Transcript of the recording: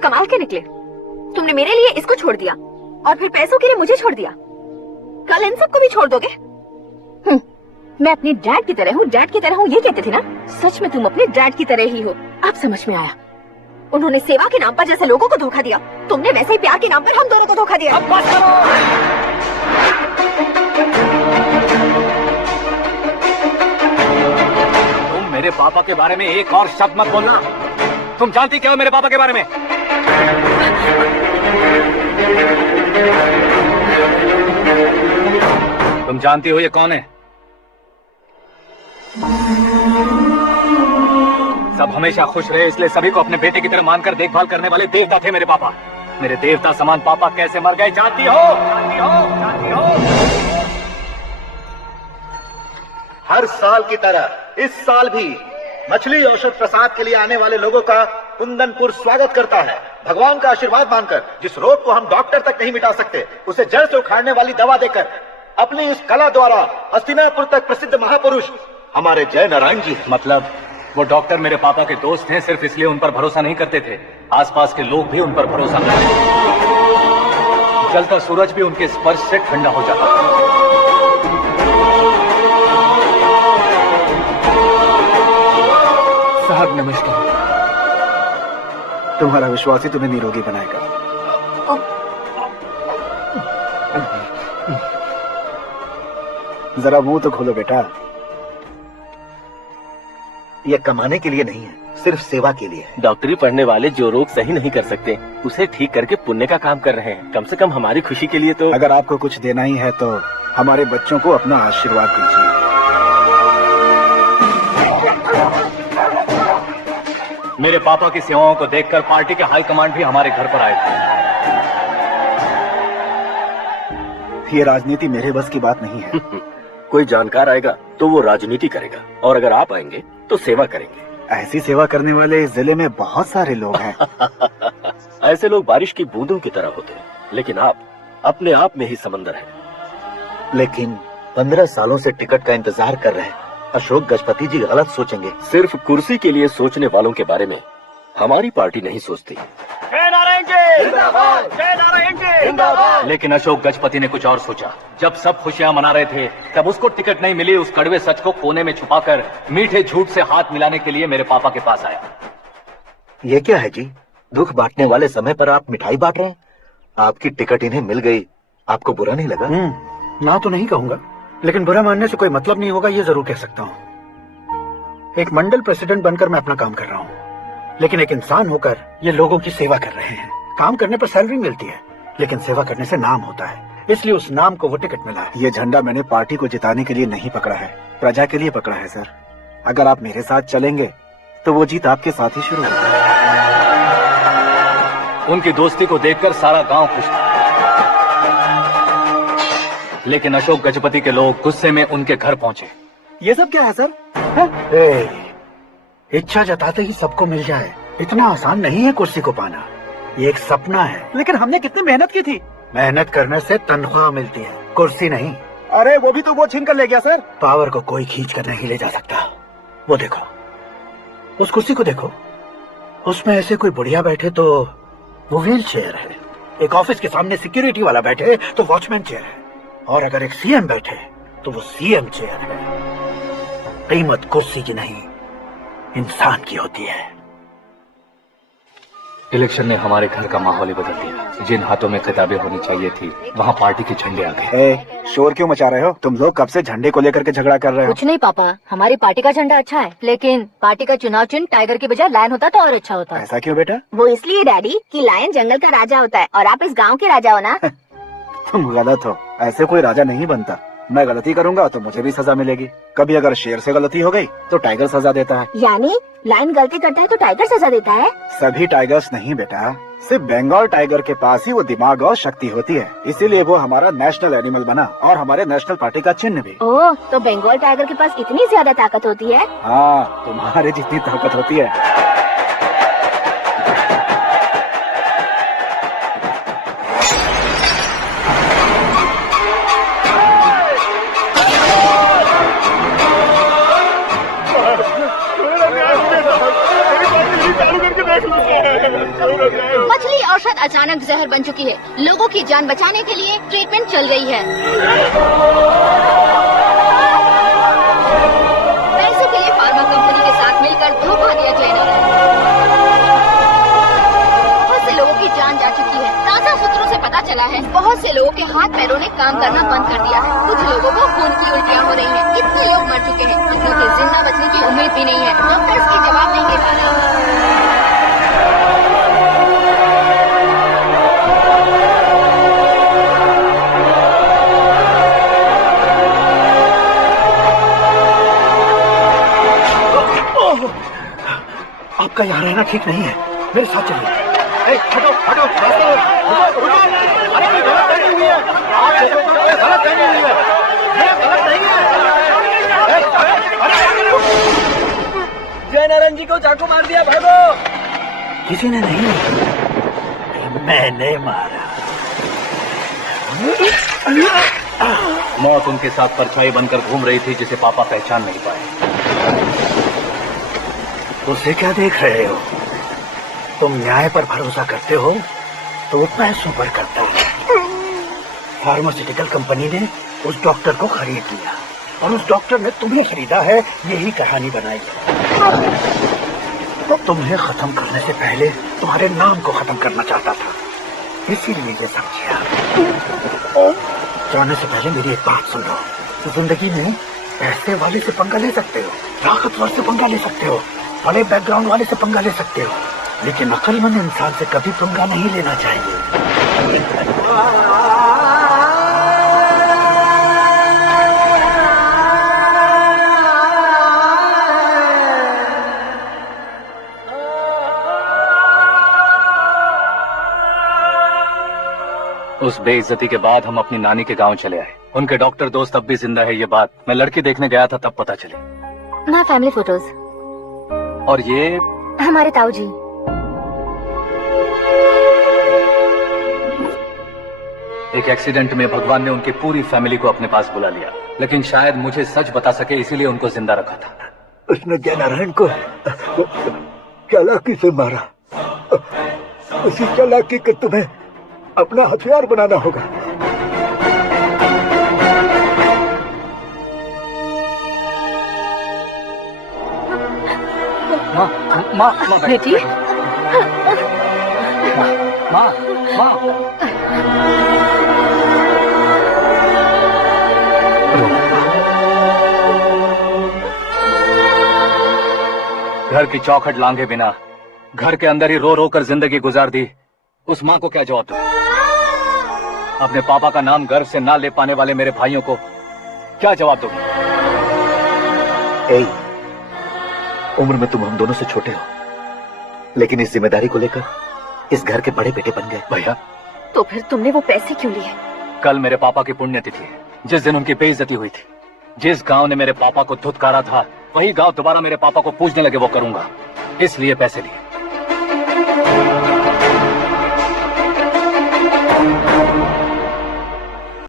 कमाल के निकले। तुमने मेरे लिए इसको छोड़ दिया और फिर पैसों के लिए मुझे छोड़ दिया। कल इन सबको भी छोड़ दोगे? मैं अपने डैड की तरह हूँ, डैड की तरह हूँ, ये कहते थे ना। सच में तुम अपने डैड की तरह ही हो। अब समझ में आया। उन्होंने सेवा के नाम पर जैसे लोगों को धोखा दिया, तुमने वैसे ही प्यार के नाम पर हम दोनों को धोखा दिया। अब बस करो। तुम मेरे पापा के बारे में एक और शब्द मत बोलना। तुम जानती क्या हो मेरे पापा के बारे में? तुम जानती हो ये कौन है? सब हमेशा खुश रहे इसलिए सभी को अपने बेटे की तरह मानकर देखभाल करने वाले देवता थे मेरे पापा। मेरे देवता समान पापा कैसे मर गए जानती हो? हर साल की तरह इस साल भी मछली औषध प्रसाद के लिए आने वाले लोगों का कुंदनपुर स्वागत करता है। भगवान का आशीर्वाद मानकर जिस रोग को हम डॉक्टर तक नहीं मिटा सकते, उसे जड़ से उखाड़ने वाली दवा देकर अपनी इस कला द्वारा हस्तिनापुर तक प्रसिद्ध महापुरुष हमारे जय नारायण जी। मतलब वो डॉक्टर मेरे पापा के दोस्त हैं, सिर्फ इसलिए उन पर भरोसा नहीं करते थे। आसपास के लोग भी उन पर भरोसा करते थे। जलता सूरज भी उनके स्पर्श से ठंडा हो जाता था। साहब नमस्कार। तुम्हारा विश्वास ही तुम्हें निरोगी बनाएगा। जरा मुंह तो खोलो बेटा। ये कमाने के लिए नहीं है, सिर्फ सेवा के लिए है। डॉक्टरी पढ़ने वाले जो रोग सही नहीं कर सकते उसे ठीक करके पुण्य का काम कर रहे हैं। कम से कम हमारी खुशी के लिए तो। अगर आपको कुछ देना ही है तो हमारे बच्चों को अपना आशीर्वाद दीजिए। मेरे पापा की सेवाओं को देखकर पार्टी के हाईकमांड भी हमारे घर पर आए थे। ये राजनीति मेरे बस की बात नहीं है। कोई जानकार आएगा तो वो राजनीति करेगा, और अगर आप आएंगे तो सेवा करेंगे। ऐसी सेवा करने वाले इस जिले में बहुत सारे लोग हैं। ऐसे लोग बारिश की बूंदों की तरह होते हैं, लेकिन आप अपने आप में ही समंदर हैं। लेकिन 15 सालों से टिकट का इंतजार कर रहे हैं। अशोक गजपति जी गलत सोचेंगे। सिर्फ कुर्सी के लिए सोचने वालों के बारे में हमारी पार्टी नहीं सोचती। जय नारायण जी जिंदाबाद, जय नारायण जी जिंदाबाद। लेकिन अशोक गजपति ने कुछ और सोचा। जब सब खुशियां मना रहे थे तब उसको टिकट नहीं मिली। उस कड़वे सच को कोने में छुपाकर मीठे झूठ से हाथ मिलाने के लिए मेरे पापा के पास आया। ये क्या है जी? दुख बांटने वाले समय पर आप मिठाई बांट रहे हैं। आपकी टिकट इन्हें मिल गई, आपको बुरा नहीं लगा? ना तो नहीं कहूंगा, लेकिन बुरा मानने से कोई मतलब नहीं होगा, ये जरूर कह सकता हूँ। एक मंडल प्रेसिडेंट बनकर मैं अपना काम कर रहा हूँ, लेकिन एक इंसान होकर ये लोगों की सेवा कर रहे हैं। काम करने पर सैलरी मिलती है, लेकिन सेवा करने से नाम होता है, इसलिए उस नाम को वो टिकट मिला है। ये झंडा मैंने पार्टी को जिताने के लिए नहीं पकड़ा है, प्रजा के लिए पकड़ा है सर। अगर आप मेरे साथ चलेंगे तो वो जीत आपके साथ ही शुरू होगी। उनकी दोस्ती को देखकर सारा गांव खुश था, लेकिन अशोक गजपति के लोग गुस्से में उनके घर पहुंचे। ये सब क्या है सर? इच्छा जताते ही सबको मिल जाए, इतना आसान नहीं है कुर्सी को पाना। ये एक सपना है। लेकिन हमने कितनी मेहनत की थी। मेहनत करने से तनख्वाह मिलती है, कुर्सी नहीं। अरे वो भी तो वो छीन कर ले गया सर। पावर को कोई खींच कर नहीं ले जा सकता। वो देखो, उस कुर्सी को देखो, उसमें ऐसे कोई बुढ़िया बैठे तो वो व्हील चेयर है। एक ऑफिस के सामने सिक्योरिटी वाला बैठे तो वॉचमैन चेयर है, और अगर एक सीएम बैठे तो वो सीएम चेयर है। कीमत कुर्सी की नहीं, इंसान की होती है। इलेक्शन ने हमारे घर का माहौल ही बदल दिया। जिन हाथों में किताबें होनी चाहिए थी वहाँ पार्टी के झंडे आ गए। शोर क्यों मचा रहे हो? तुम लोग कब से झंडे को लेकर के झगड़ा कर रहे हो? कुछ नहीं पापा, हमारी पार्टी का झंडा अच्छा है, लेकिन पार्टी का चुनाव चिन्ह टाइगर की बजाय लायन होता तो और अच्छा होता। ऐसा क्यों बेटा? वो इसलिए डैडी कि लायन जंगल का राजा होता है और आप इस गांव के राजा हो ना। तुम गलत हो, ऐसे कोई राजा नहीं बनता। मैं गलती करूंगा तो मुझे भी सजा मिलेगी। कभी अगर शेर से गलती हो गई तो टाइगर सजा देता है। यानी लायन गलती करता है तो टाइगर सजा देता है? सभी टाइगर्स नहीं बेटा, सिर्फ बंगाल टाइगर के पास ही वो दिमाग और शक्ति होती है, इसीलिए वो हमारा नेशनल एनिमल बना और हमारे नेशनल पार्टी का चिन्ह भी। ओह, तो बंगाल टाइगर के पास इतनी ज्यादा ताकत होती है? हाँ, तुम्हारे जितनी ताकत होती है। मत औषध अचानक जहर बन चुकी है। लोगों की जान बचाने के लिए ट्रीटमेंट चल रही है। पैसों के लिए फार्मा कंपनी के साथ मिलकर धोखा दिया जेनर। बहुत से लोगों की जान जा चुकी है। ताजा सूत्रों से पता चला है बहुत से लोगों के हाथ पैरों ने काम करना बंद कर दिया है। कुछ लोगों को खून की उल्टियाँ हो रही हैं। इतने लोग मर चुके हैं क्योंकि जिंदा बचने की उम्मीद भी नहीं है। डॉक्टर इसकी जवाब नहीं दे पा रहा। आपका यहाँ रहना ठीक नहीं है, मेरे साथ चलिए। हटो हटो, रास्ता रुको, रुको। अरे ये गलत नहीं हुई है, आप ये गलत नहीं हुई है, ये गलत नहीं है। जय नारायण जी को चाकू मार दिया, भागो। किसी ने नहीं, मैंने मारा। मौत उनके साथ परछाई बनकर घूम रही थी जिसे पापा पहचान नहीं पाए। उसे क्या देख रहे हो? तुम न्याय पर भरोसा करते हो तो वो पैसों पर करता है। फार्मास्यूटिकल कंपनी ने उस डॉक्टर को खरीद लिया और उस डॉक्टर ने तुम्हें खरीदा है, यही कहानी बनाई है। तो तुम्हें खत्म करने से पहले तुम्हारे नाम को खत्म करना चाहता था, इसीलिए ये सब किया। जाने से पहले मेरी एक बात सुन लो, जिंदगी में पैसे वाले से पंगा ले सकते हो, ताकतवर से पंगा ले सकते हो, बड़े बैकग्राउंड वाले से पंगा ले सकते हो, लेकिन अक्लमंद इंसान से कभी पंगा नहीं लेना चाहिए। उस बेइज्जती के बाद हम अपनी नानी के गांव चले आए। उनके डॉक्टर दोस्त अब भी जिंदा है, ये बात मैं लड़की देखने गया था तब पता चली। माँ फैमिली फोटोज। और ये हमारे ताऊ जी। एक एक्सीडेंट में भगवान ने उनकी पूरी फैमिली को अपने पास बुला लिया, लेकिन शायद मुझे सच बता सके इसीलिए उनको जिंदा रखा था। उसने जय नारायण को चालाकी से मारा। उसी चालाकी को तुम्हें अपना हथियार बनाना होगा। माँ बेटी, माँ माँ घर की चौखट लांघे बिना घर के अंदर ही रो रो कर जिंदगी गुजार दी उस माँ को क्या जवाब दूं? अपने पापा का नाम गर्व से ना ले पाने वाले मेरे भाइयों को क्या जवाब दोगे? उम्र में तुम हम दोनों से छोटे हो, लेकिन इस जिम्मेदारी को लेकर इस घर के बड़े बेटे बन गए। भैया, तो फिर तुमने वो पैसे क्यों लिए? कल मेरे पापा की पुण्यतिथि है, जिस दिन उनकी बेइज्जती हुई थी। जिस गांव ने मेरे पापा को धुतकारा था वही गांव दोबारा मेरे पापा को पूजने लगे वो करूंगा, इसलिए पैसे लिए।